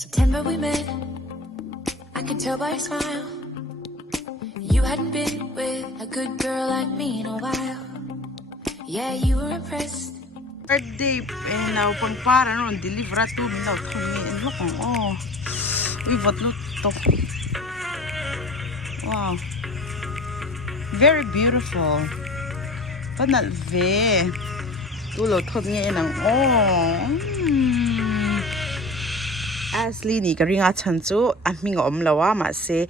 September we met, I could tell by your smile. You hadn't been with a good girl like me in a while. Yeah, you were impressed. Birthday and now pang para ron deliver to me now kami and look oh we what look to wow very beautiful but not very tu lo thot nge nang oh Ashley ni ka ringa chan chu a minga om lawa ma se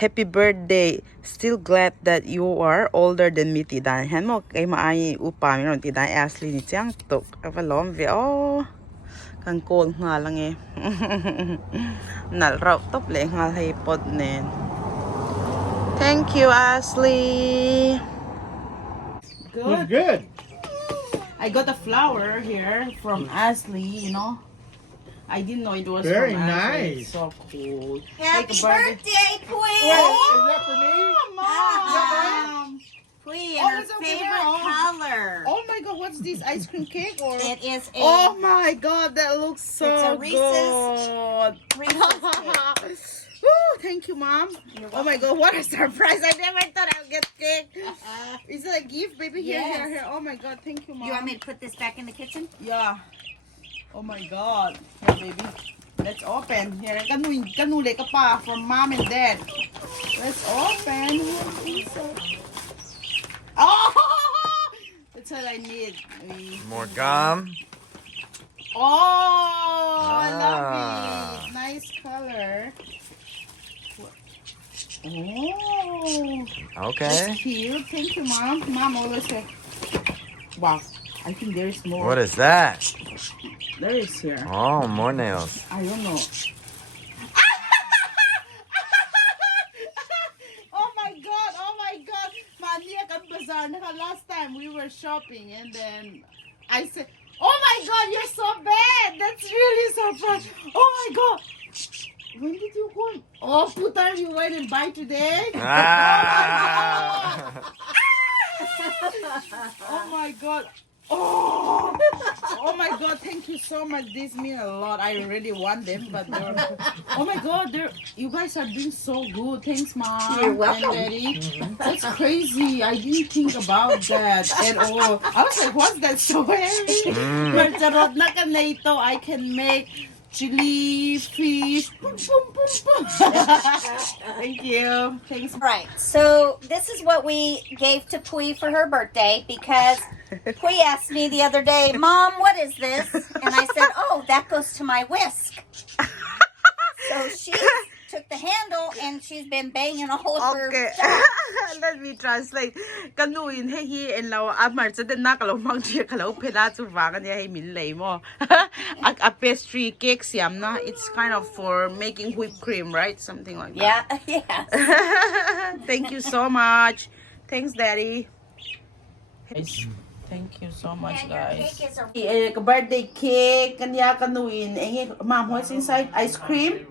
happy birthday. Still glad that you are older than me, Tidan. Han mo kay maay upa mi ron Tidan Ashley ni chang tok. Avalom ve oh. Kang kon nga lang eh. Nal raw top le nga hay pod nen. Thank you, Ashley. Looks good. I got a flower here from Ashley, you know. I didn't know it was Very from Ashley. nice. It's so cool. Happy Like birthday, Pui! Is that for me? Mom! Pui in Oh, her it's okay, favorite oh. color. Oh my god, what's this? Ice cream cake or? It is a Oh my god, that looks so It's a Reese's- good. Reese's cake. Woo, thank you, Mom. Oh my god, what a surprise. I never thought I'd get cake. Is it a gift, baby? Here, Yes. here, here. Oh my god, thank you, Mom. You want me to put this back in the kitchen? Yeah. Oh my god. Here, baby. Let's open. Here, kanule ka pa from Mom and Dad. Let's open. What is it? Oh! That's all I need. More gum. Oh, I love Ah. it. Nice color. Oh, Okay. that's cute. Thank you, Mom. Mom always said, wow, I think there is more. What is that? There is here. Oh, more nails. I don't know. Oh my god, oh my god. Maniak ang bazaar. Last time we were shopping and then I said, oh my god, you're so bad. That's really surprise. Oh my god. When did you go? Oh, putar, you went and buy today? Ah. Oh my god. Oh, oh my god, thank you so much. This means a lot. I really want them, but they're... Oh my god, you guys are doing so good. Thanks, Mom. You're welcome. And Daddy. That's crazy. I didn't think about that at all. I was like, what's that so heavy? Marcharot na ka na ito. I can make chili, fish. Boom, boom, boom, boom. Thank you. Thanks. Right. So this is what we gave to Pui for her birthday because Pui asked me the other day, Mom, what is this? And I said, oh, that goes to my whisk. So she took the handle and she's been banging a hole for Okay. Let me translate. Kanuin hey hi en law amar sa den nakalaw mang dia kalaw pela chu wang ania hey min lei mo. A pastry cake siam na. It's kind of for making whipped cream, right? Something like that. Yeah, yeah. Thank you so much. Thanks, Daddy. Thank you so much, And your guys. cake is a Birthday cake. Kanya kanuin. Mom, what's inside? Ice cream?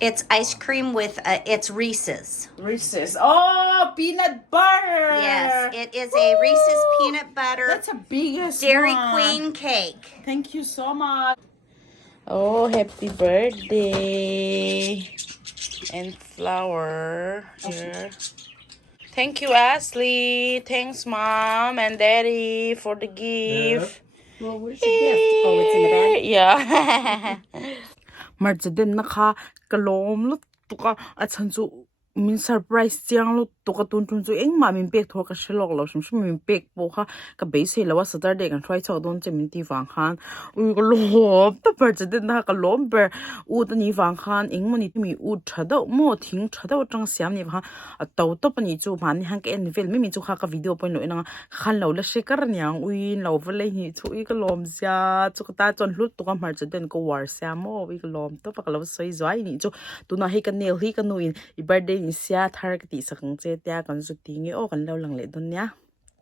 It's ice cream with it's Reese's. Reese's. Oh, peanut butter. Yes, it is a Reese's peanut butter That's a biggest Dairy one. Queen cake. Thank you so much. Oh, happy birthday. And flower here. Thank you, Ashley. Thanks, Mom and Daddy, for the gift. Well, where's your gift? Oh, it's in the bag. Yeah. Marjadin naka kalom lut tuka at sansu min surprise chiang lut tuka tun tun chu eng ma min pek thor ka shelok lo shum shum min pek po kha ka base lawa Saturday kan try chaw don chemin ti wang khan u ko lom ta marjadin na ka lom ber u ta ni wang khan eng mani mi u thada mo thing thada tang siam ni wang a taw to pani chu man hang ke en vel mi chu kha ka video point lo ina khan lo la shekar nyang ui lo vele hi chu I ka lom sia chu ta chon hlut tuka marjadin ko war siam mo ui ka lom to pa ka lo soi zai ni chu tu na he ka nail hi ka nuin I birthday ni sia thar ka ti sakang che tia kan su tingi o kan lo lang le don nya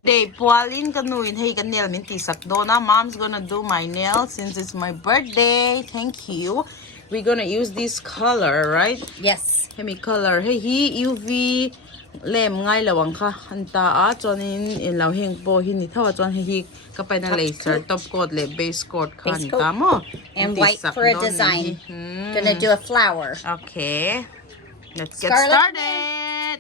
Day Pauline kanuin hey kan nail min ti sak do na mom's gonna do my nails since it's my birthday. Thank you. We're gonna use this color, right? Yes. Hey, me color. Hey, he UV lem ngay lawang ka hanta a chonin in law heng po hini thawa chon hi ka pa na laser top coat le base coat khan Base coat. ka mo And Iti white sak for a don design. ni. Gonna do a flower. Okay, let's get Scarlet? started.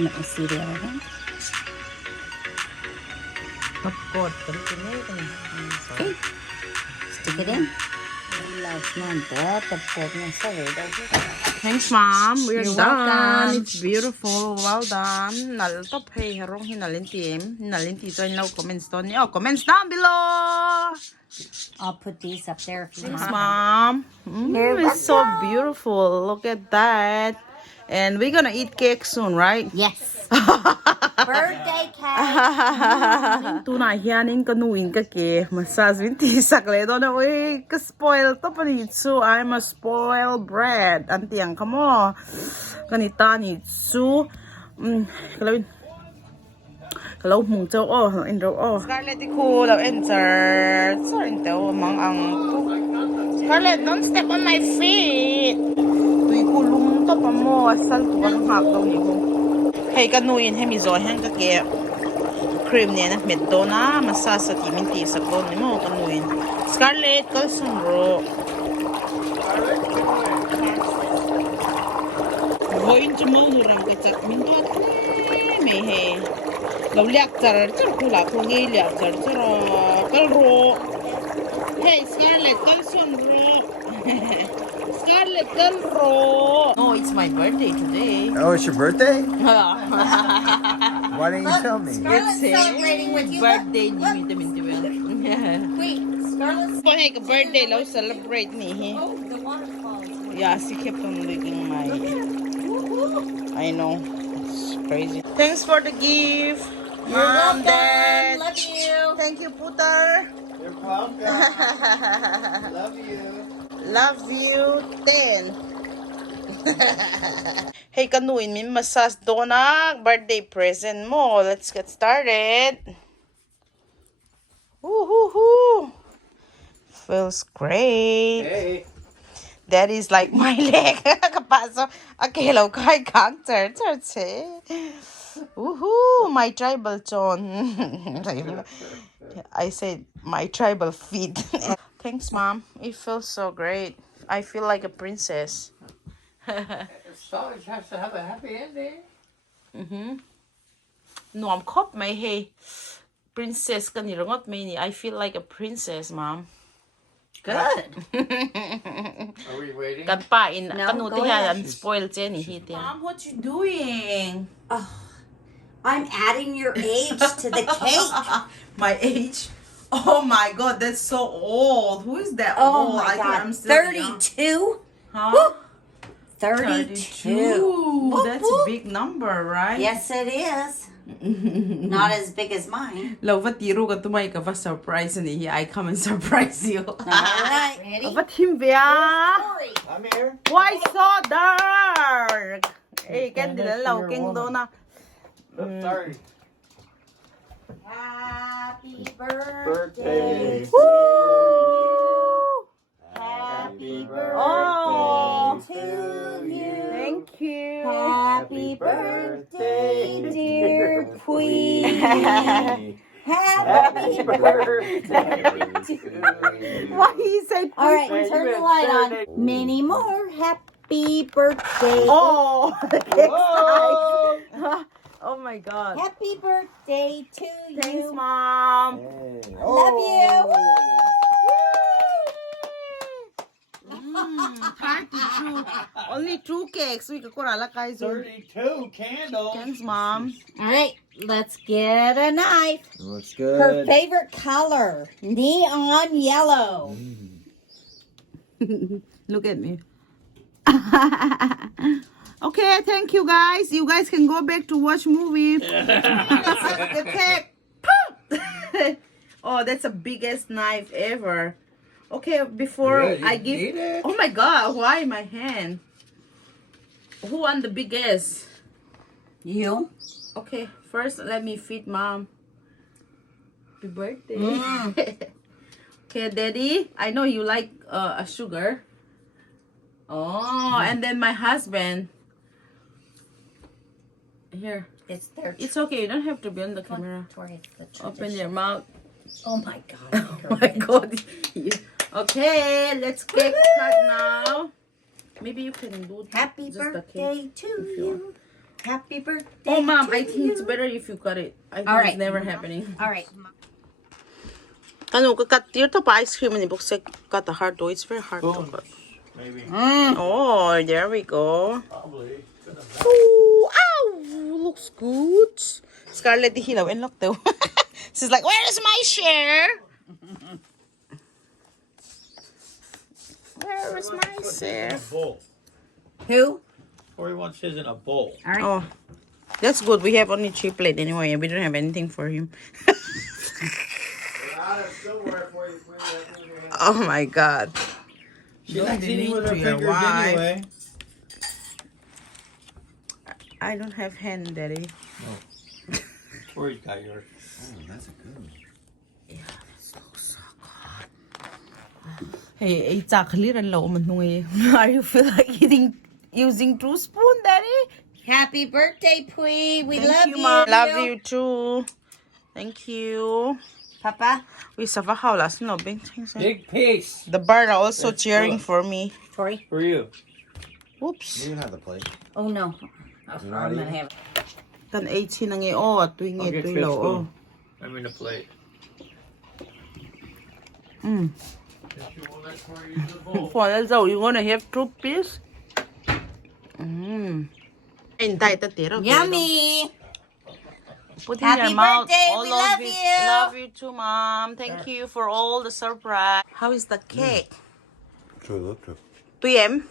Let me see the other one. Top coat kan kini kan. Okay. Stick it in. Last month, top coat na sa Thanks, Mom. We're You're done. welcome. It's beautiful. Well done. Naltop hey harong hinalinti join now comments down. Oh, comments down below. I'll put these up there if you Thanks, want. Mom. You're It's so welcome. beautiful. Look at that. And we're gonna eat cake soon, right? Yes. Birthday cake. Tuna hianin kanuin ka ke masas vinti sakle do na oi ka spoil to pani su I'm a spoiled brat antiang kamo kanita ni su kalawin kalaw mong chow oh indro oh Scarlett ko law enter sorry taw mang ang Scarlett don't step on my feet tui kulum to pa mo asal tu kan hak daw ni ko hey kanuin he Mizo hen ka ke cream niya na meddo na masasa timinti sa ko ni mo kanuin Scarlett kalsong ro voin chmo nu ram ke chak min to me he lo lyak char char kula ko ngi lyak char char kal ro hey Scarlett kalsong ro Scarlett kal ro oh it's my birthday today Oh, it's your birthday? Why didn't you tell me? Scarlett's celebrating with you. birthday ni Look, mi tamin tiwen Wait, Scarlett's. ko hey ka birthday lo celebrate ni he Oh, the waterfalls. yeah she kept on licking my I know it's crazy thanks for the gift You're Mom, welcome. Dad. Love you. Thank you Putar You're welcome. Love you. love you 10 hey kanuin min masas donak birthday present mo let's get started woohoo feels great Hey. that is like my leg kapaso akelaw kai kang char woohoo my tribal chon I said my tribal feet thanks Mom it feels so great I feel like a princess College has to have a happy ending. no I'm caught my hey princess kanirangot me I feel like a princess Mom Good. Are we waiting? kan pa in No, kanu go ti ahead. han spoil Jenny hit Mom what you doing I'm adding your age to the cake. my age oh my god that's so old who is that Oh old my God. I'm still young. 32? Huh? Woo. 32. Whoop, That's a whoop. big number, right? Yes, it is. Not as big as mine. Love what you ka tumay ka pa surprise ni I come and surprise you. All right, ready? What him bia? Story. I'm here. Why so dark? Eh, candy na law king do na. Oops, sorry. Happy Birthday. birthday. Woo! Happy birthday Oh. to you. Thank you. Happy birthday, dear Queen. Happy birthday. Why he say All right, turn the light on. Many more happy birthday. Oh, Whoa. oh my God. Happy birthday to Thanks, you. Mom. Love you. Woo! 32. Only 2 cakes. We could la guys. 32 candles. Thanks, Mom. All right, let's get a knife. Looks Her good. favorite color, neon yellow. Look at me. Okay, thank you guys. You guys can go back to watch movie. The cake. Pop! Oh, that's the biggest knife ever. Okay, before Yeah, you I can give. eat it. Oh my God! Why my hand? Who won the biggest? You? Okay, first let me feed mom. Happy birthday. Okay, Daddy. I know you like a sugar. Oh, and then my husband. Here. It's their. It's okay. You don't have to be on the Come on, camera. Tori, it's the Open tradition. your mouth. Oh my God. Oh my God. Okay, let's get cut now. Maybe you can do Happy just the birthday cake to if you want. you. Happy birthday. Oh, Mom, to I think it's you. better if you cut it. I think All right. it's never happening. All right. Ano, cut your top ice cream and you cut the hard though. It's very hard to Spoons, cut. maybe. Oh, there we go. Probably. Oh, ow, looks good. Scarlett the hilaw and look though. She's like, where is my share? Where is my share? Bowl. Who? Tori wants his in a bowl. All right. Oh, that's good. We have only 3 plates anyway, and we don't have anything for him. Oh my God. She likes be eating mean with her to your fingers wife. anyway. I don't have hand, Daddy. Tori's got yours. Hey, exactly. Are you feel like eating using 2 spoon, Daddy? Happy birthday, Pui. We love you. Mom. Love you too. Thank you. Papa. We suffer how last no big things. Big piece The bird are also That's cheering good. for me. Tori. for you. Oops. You can have the plate. Oh, no. Oh, You're not I'm going to eating? have it. Kan 18 ang oh, tuwing I'll get ito you a lo. spoon. I mean a plate. Mm. If you won't let Tori use the bowl. For you wanna have 2 piece? Hintay tatira. Yummy. Put in Happy your mouth. birthday, All we of love it. you. Love you too, Mom. Thank you for all the surprise. How is the cake? True. Tuyem?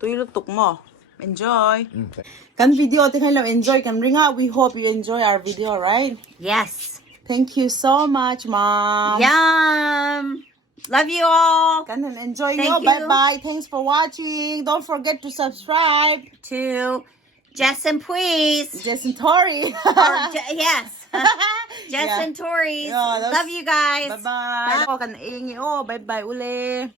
Tuyulutok mo. Enjoy. Kan video tingnan lang enjoy kan ring out. We hope you enjoy our video, right? Yes. Thank you so much, Mom. Yum. Love you all. Kan enjoy Thank nyo. you. Bye-bye. Thanks for watching. Don't forget to subscribe. To Jess and Pui's. Jess and Tory. Yes. Jess Yeah. and Tori's. Yeah, Love you guys. Bye-bye. Bye-bye uli.